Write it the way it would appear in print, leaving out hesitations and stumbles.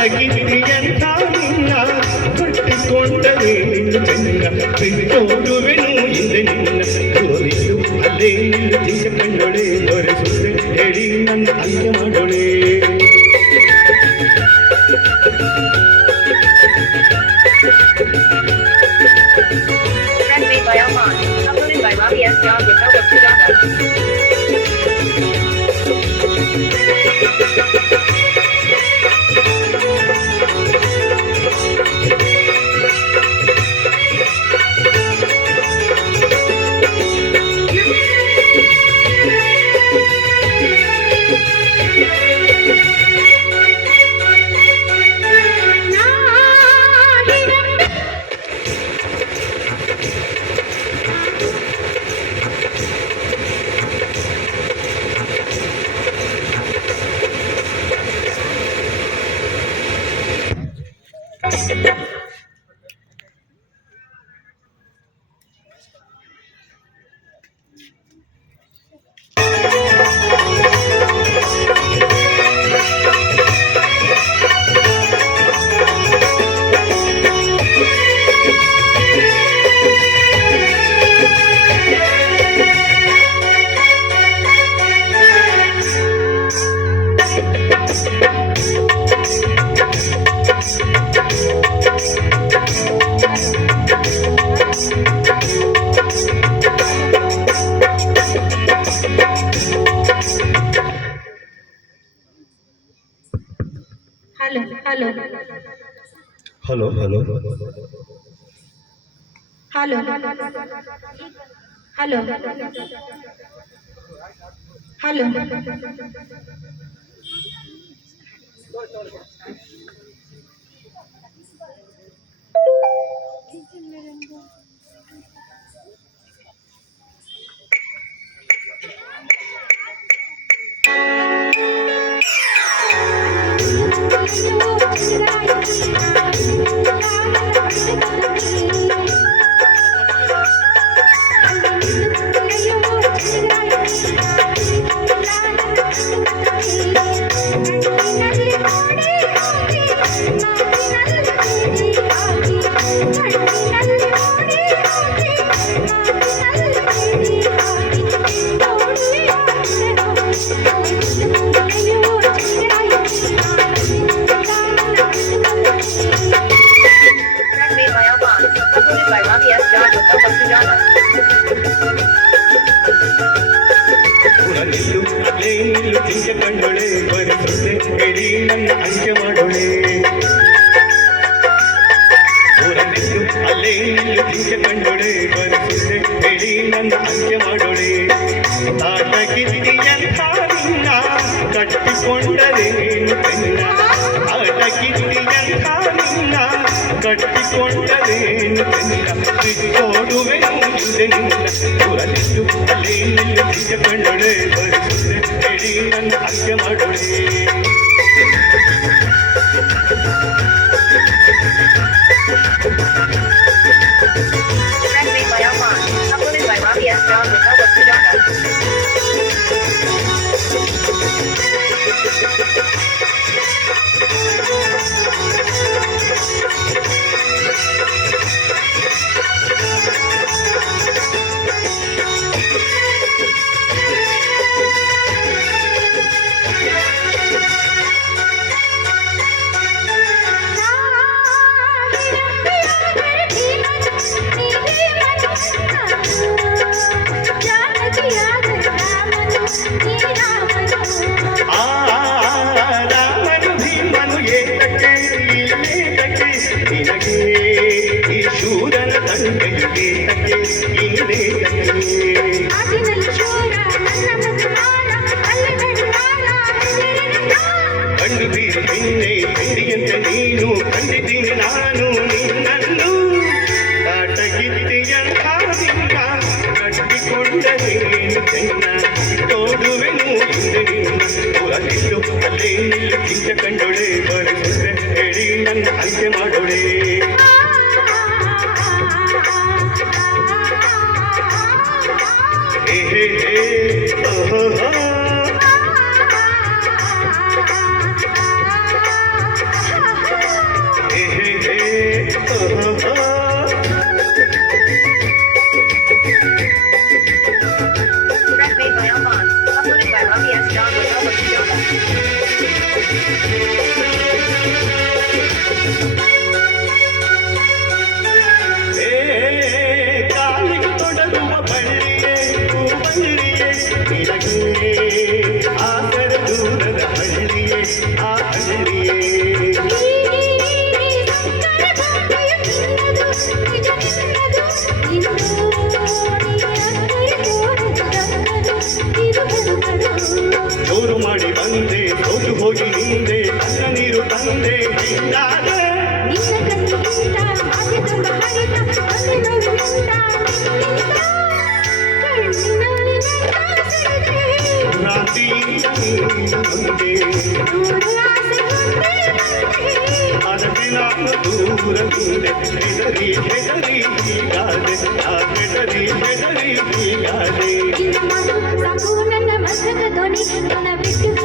ಆಟಗಿರಿಯಂಥ ನಿನ್ನ ಕಟ್ಟಿಕೊಂಡರೆ ಚೆನ್ನ ಬಿಟ್ಟೋಡುವೆನು ಹಿಂದೆ ನಿನ್ನ ತೋರಿಸು ಅಲ್ಲೇ ನಿಂತ ಕಂಡೊಳೆ ತೋರಿಸುತ್ತೆ ಹೇಳಿ ನನ್ನ ಅಂತ್ಯ ಮಾಡೋಳೆ by Alman, uploaded by Robbie S. John with Nova Sudana. Hello. Hello. ಕಂಡೊಳೆ ಬರಿಸುತ್ತೆ ಹೇಳಿ ನನ್ನ ಅಂತ್ಯ ಮಾಡೋಳೆ ಊರಲ್ಲಿದ್ದು ಅಲ್ಲೇ ನಿಲ್ಲು ಜಿಂಕೆ ಕಂಡೊಳೆ ಬರಿಸುತ್ತೆ ಹೇಳಿ ನನ್ನ ಅಂತ್ಯ ಮಾಡೋಳೆ ಆಟಗಿರಿಯಂಥ ನಿನ್ನ ಕಟ್ಟಿಕೊಂಡರೇನು ಚೆನ್ನ ಆಟಗಿರಿಯಂಥ ನಿನ್ನ ಕಟ್ಟಿಕೊಂಡರೇನು ಚೆನ್ನ ಬಿಟ್ಟೋಡುವೆನು ಹಿಂದೆ ನಿನ್ನ ಊರಲ್ಲಿದ್ದು ಅಲ್ಲೇ ನಿಲ್ಲು ಜಿಂಕೆ ಕಂಡೊಳೆ ಬರಿಸುತ್ತೆ ಹೇಳಿ ನನ್ನ ಅಂತ್ಯ ಮಾಡೋಳೆ by Alman, uploaded by Robbie S. John with Nova Sudana. ನೀನು ಕಂಡಿದ್ದೀನಿ ನಾನು ನಿನ್ನನ್ನು ಆಟಗಿರಿಯಂಥ ನಿನ್ನ ಕಟ್ಟಿಕೊಂಡರೇನು ಚೆನ್ನ ಬಿಟ್ಟೋಡುವೆನು ಹಿಂದೆ ನಿನ್ನ ಊರಲ್ಲಿದ್ದು ಅಲ್ಲೇ ನಿಲ್ಲು ಜಿಂಕೆ ಕಂಡೊಳೆ ಬರಿಸುತ್ತೆ ಹೇಳಿ ನನ್ನ ಅಂತ್ಯ ಮಾಡೋಳೆ ಹಿಂಗಾದೆ ನಿನ್ನ ಕತ್ತಿಯಿಂದ ಹಾಗೆ ತುಂಬ ಹರಿದ ಕಣ್ಣಿನಲ್ಲಿ ಉಂಟ ಕಣ್ಣಿನಲ್ಲಿ ನೆನಪಾಸಿದೆ ರಾತ್ರಿಯಿಂದ ನೀನು ಬಂದೆ ನೂರು ಆಸೆ ಹೊಂದೆ ಅದಕ್ಕೆ ನಾನು ದೂರವಿದ್ದೆ ಹೆದರಿ ಹೆದರಿ ಹೀಗಾದೆ ಹೆದರಿ ಹೆದರಿ ಹೀಗಾದೆ ನಿನ್ನ ಮಾತು ಸಾಕು ನನ್ನ ಮಸ್ತಕ ಧ್ವನಿ ನನ್ನ ಬಿಟ್ಟು